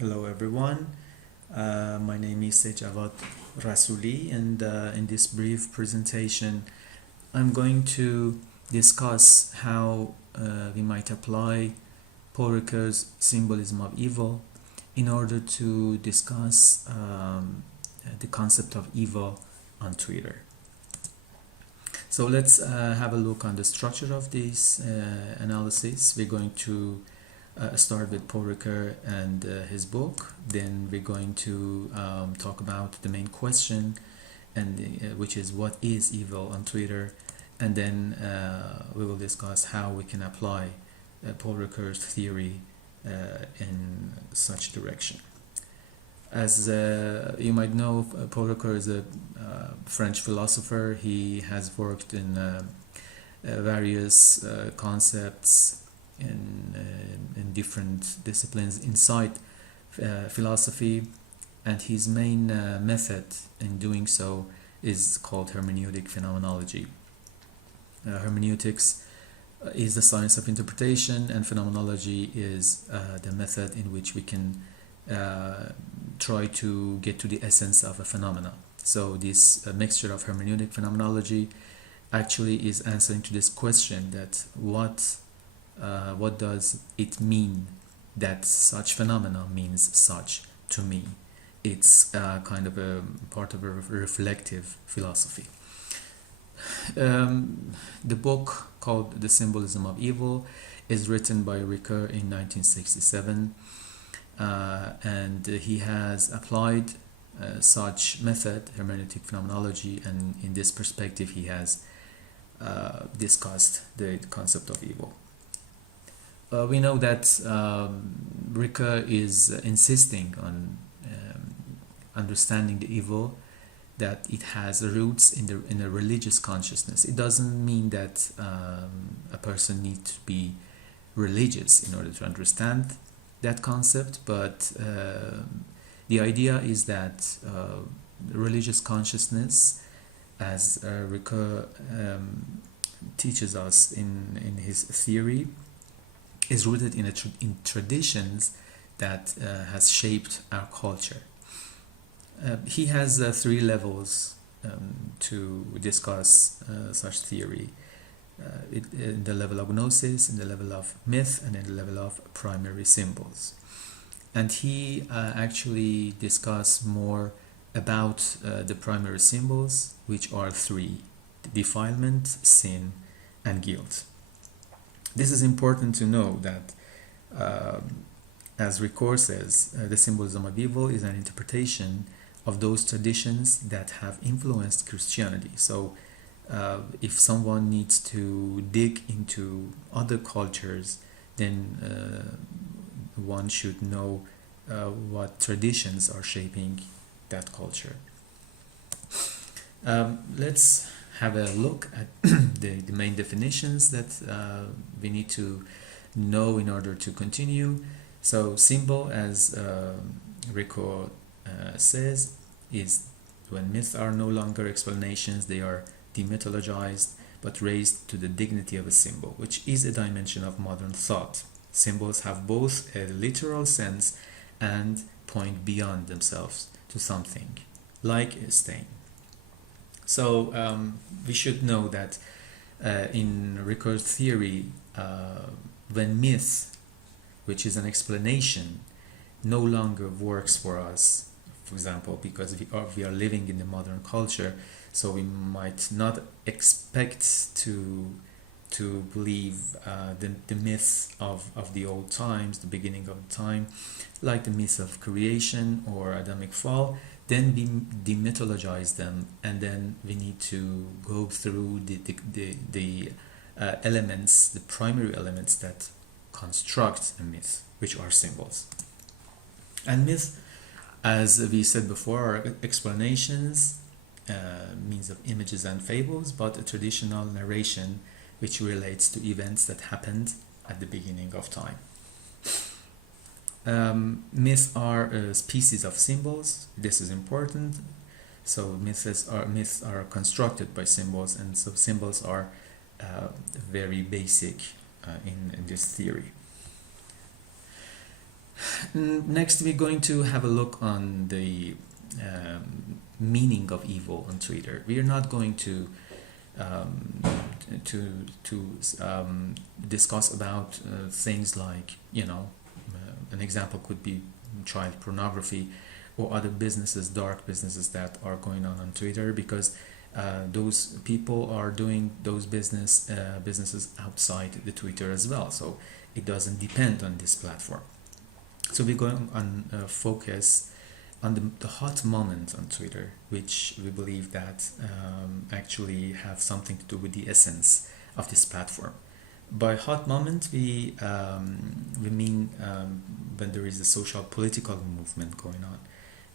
Hello everyone, my name is Javad Rasuli, and in this brief presentation I'm going to discuss how we might apply Paul Ricoeur's symbolism of evil in order to discuss the concept of evil on Twitter. So let's have a look on the structure of this analysis. We're going to start with Paul Ricoeur and his book. Then we're going to talk about the main question, and which is what is evil on Twitter, and then we will discuss how we can apply Paul Ricoeur's theory in such direction. As you might know, Paul Ricoeur is a French philosopher. He has worked in various concepts in different disciplines inside philosophy, and his main method in doing so is called hermeneutic phenomenology. Hermeneutics is the science of interpretation, and phenomenology is the method in which we can try to get to the essence of a phenomena. So this mixture of hermeneutic phenomenology actually is answering to this question that what does it mean that such phenomena means such to me. It's kind of a part of a reflective philosophy. The book called The Symbolism of Evil is written by Ricoeur in 1967, and he has applied such method, hermeneutic phenomenology, and in this perspective he has discussed the concept of evil. We know that Ricoeur is insisting on understanding the evil, that it has roots in a religious consciousness. It doesn't mean that a person needs to be religious in order to understand that concept, but the idea is that religious consciousness, as Ricoeur teaches us in his theory, is rooted in traditions that has shaped our culture. He has three levels to discuss such theory. In the level of gnosis, in the level of myth, and in the level of primary symbols. And he actually discussed more about the primary symbols, which are three: defilement, sin, and guilt. This is important to know that, as Ricoeur says, the symbolism of evil is an interpretation of those traditions that have influenced Christianity. So if someone needs to dig into other cultures, then one should know what traditions are shaping that culture. Let's have a look at the main definitions that we need to know in order to continue. So symbol, as Ricoeur says, is when myths are no longer explanations, they are demythologized but raised to the dignity of a symbol, which is a dimension of modern thought. Symbols have both a literal sense and point beyond themselves to something, like a stain. So we should know that in Ricoeur's theory, when myth, which is an explanation, no longer works for us, for example, because we are living in the modern culture, so we might not expect to believe the myths of the old times, the beginning of time, like the myths of creation or Adamic fall. Then we demythologize them, and then we need to go through the elements, the primary elements that construct a myth, which are symbols. And myths, as we said before, are explanations, means of images and fables, but a traditional narration which relates to events that happened at the beginning of time. Myths are a species of symbols. This is important. So myths are constructed by symbols, and so symbols are very basic in this theory. Next, we're going to have a look on the meaning of evil on Twitter. We are not going to discuss about things like, an example could be child pornography or other businesses, dark businesses that are going on Twitter, because those people are doing those businesses outside the Twitter as well. So it doesn't depend on this platform. So we're going on focus on the hot moment on Twitter, which we believe that actually have something to do with the essence of this platform. By hot moment, we mean when there is a social political movement going on.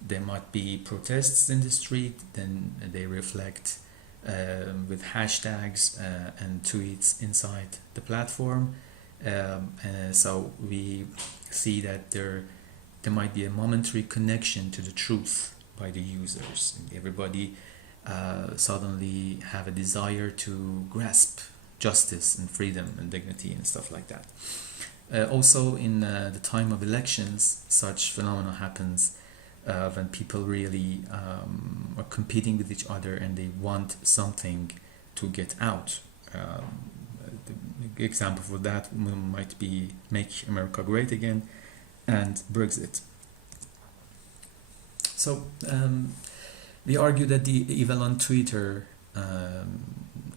There might be protests in the street, then they reflect with hashtags and tweets inside the platform. So we see that there might be a momentary connection to the truth by the users. And everybody suddenly have a desire to grasp justice and freedom and dignity and stuff like that. Also in the time of elections, such phenomena happens when people really are competing with each other and they want something to get out. The example for that might be Make America Great Again and Brexit. So we argue that the evil on Twitter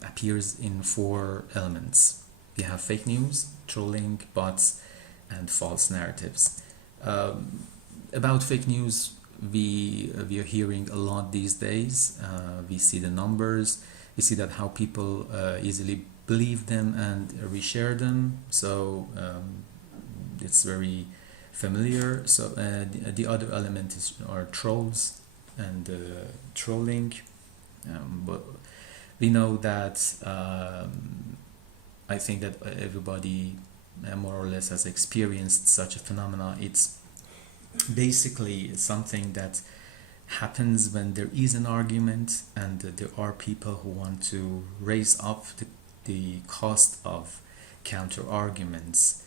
appears in 4 elements. We have fake news, trolling, bots, and false narratives. About fake news, we are hearing a lot these days. We see the numbers. We see that how people easily believe them and reshare them. So it's very familiar. So the other element are trolls and trolling. But we know that I think that everybody more or less has experienced such a phenomena. It's basically something that happens when there is an argument and there are people who want to raise up the cost of counter arguments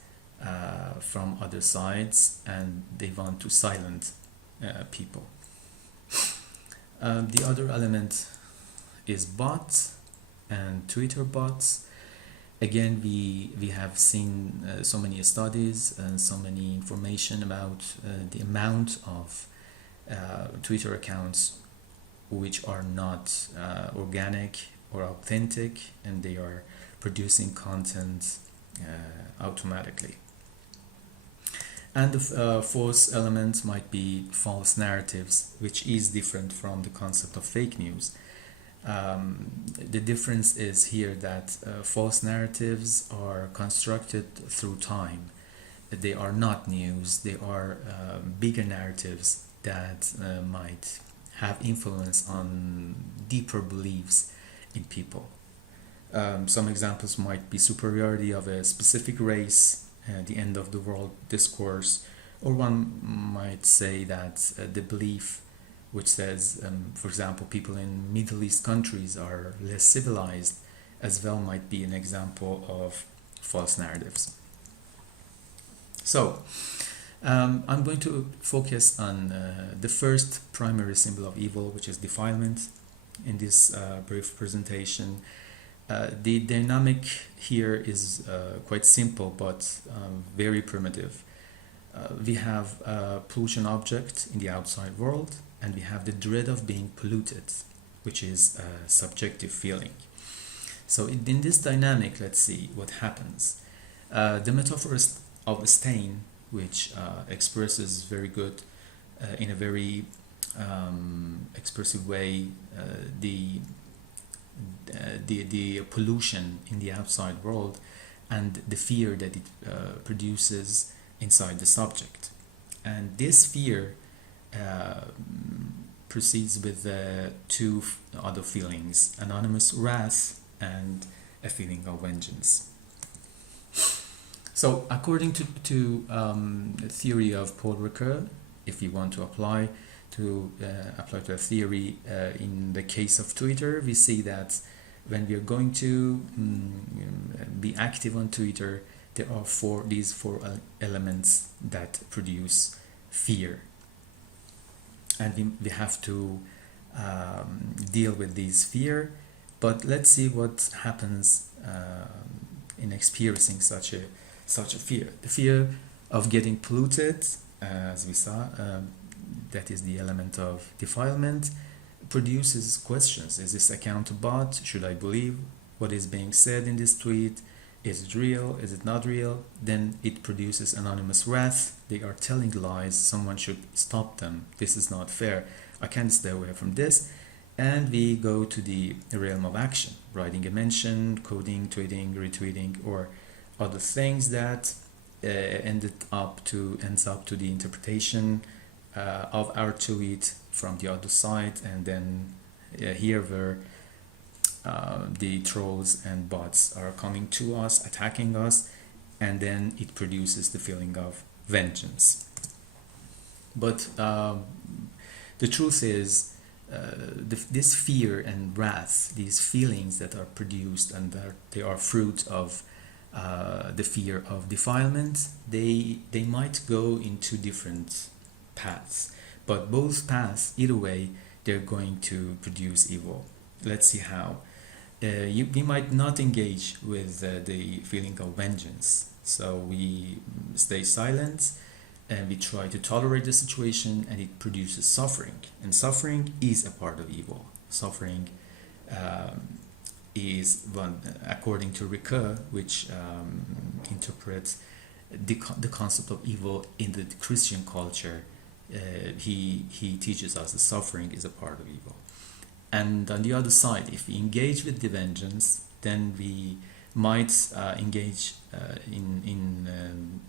from other sides, and they want to silence people. The other element is bots and Twitter bots. Again, we have seen so many studies and so many information about the amount of Twitter accounts which are not organic or authentic, and they are producing content automatically. And the fourth element might be false narratives, which is different from the concept of fake news. The difference is here that false narratives are constructed through time. They are not news, they are bigger narratives that might have influence on deeper beliefs in people. Some examples might be superiority of a specific race, the end of the world discourse, or one might say that the belief which says, for example, people in Middle East countries are less civilized, as well might be an example of false narratives. So, I'm going to focus on the first primary symbol of evil, which is defilement, in this brief presentation. The dynamic here is quite simple, but very primitive. We have a pollution object in the outside world, and we have the dread of being polluted, which is a subjective feeling. So in this dynamic, let's see what happens. The metaphor of a stain, which expresses very good, in a very expressive way, the pollution in the outside world and the fear that it produces inside the subject. And this fear proceeds with 2 other feelings: anonymous wrath and a feeling of vengeance. So according to the theory of Paul Ricoeur, if you want to apply to a theory in the case of Twitter, we see that when we are going to be active on Twitter, there are these four elements that produce fear, and we have to deal with this fear. But let's see what happens in experiencing such a fear. The fear of getting polluted, as we saw, that is the element of defilement, produces questions. Is this account a bot? Should I believe what is being said in this tweet? Is it real? Is it not real? Then it produces anonymous wrath. They are telling lies. Someone should stop them. This is not fair. I can't stay away from this. And we go to the realm of action, writing a mention, coding, tweeting, retweeting, or other things that ends up to the interpretation of our tweet from the other side, and then here where the trolls and bots are coming to us, attacking us, and then it produces the feeling of vengeance. But the truth is, this fear and wrath, these feelings that are produced and that they are fruit of the fear of defilement, they might go into different paths, but both paths, either way, they're going to produce evil. Let's see how. We might not engage with the feeling of vengeance, so we stay silent and we try to tolerate the situation, and it produces suffering, and suffering is a part of evil. Suffering is one, according to Ricoeurian, which interprets the concept of evil in the Christian culture. He teaches us that suffering is a part of evil. And on the other side, if we engage with the vengeance, then we might engage in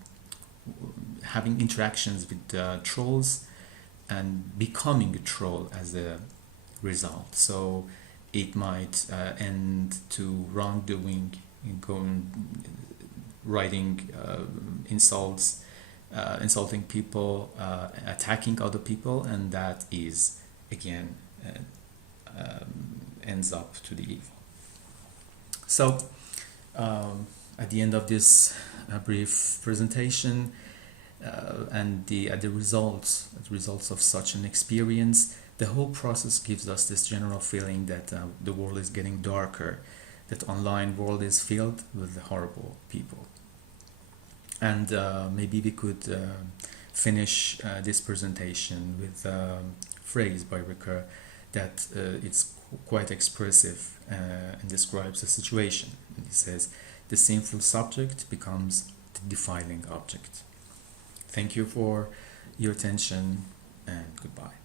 having interactions with trolls and becoming a troll as a result. So it might end to wrongdoing, writing insults, insulting people, attacking other people, and that is again ends up to the evil. So at the end of this brief presentation, and the results of such an experience, the whole process gives us this general feeling that the world is getting darker, that online world is filled with horrible people. And maybe we could finish this presentation with a phrase by Ricoeurian that it's quite expressive and describes the situation. And he says, "The sinful subject becomes the defiling object." Thank you for your attention, and goodbye.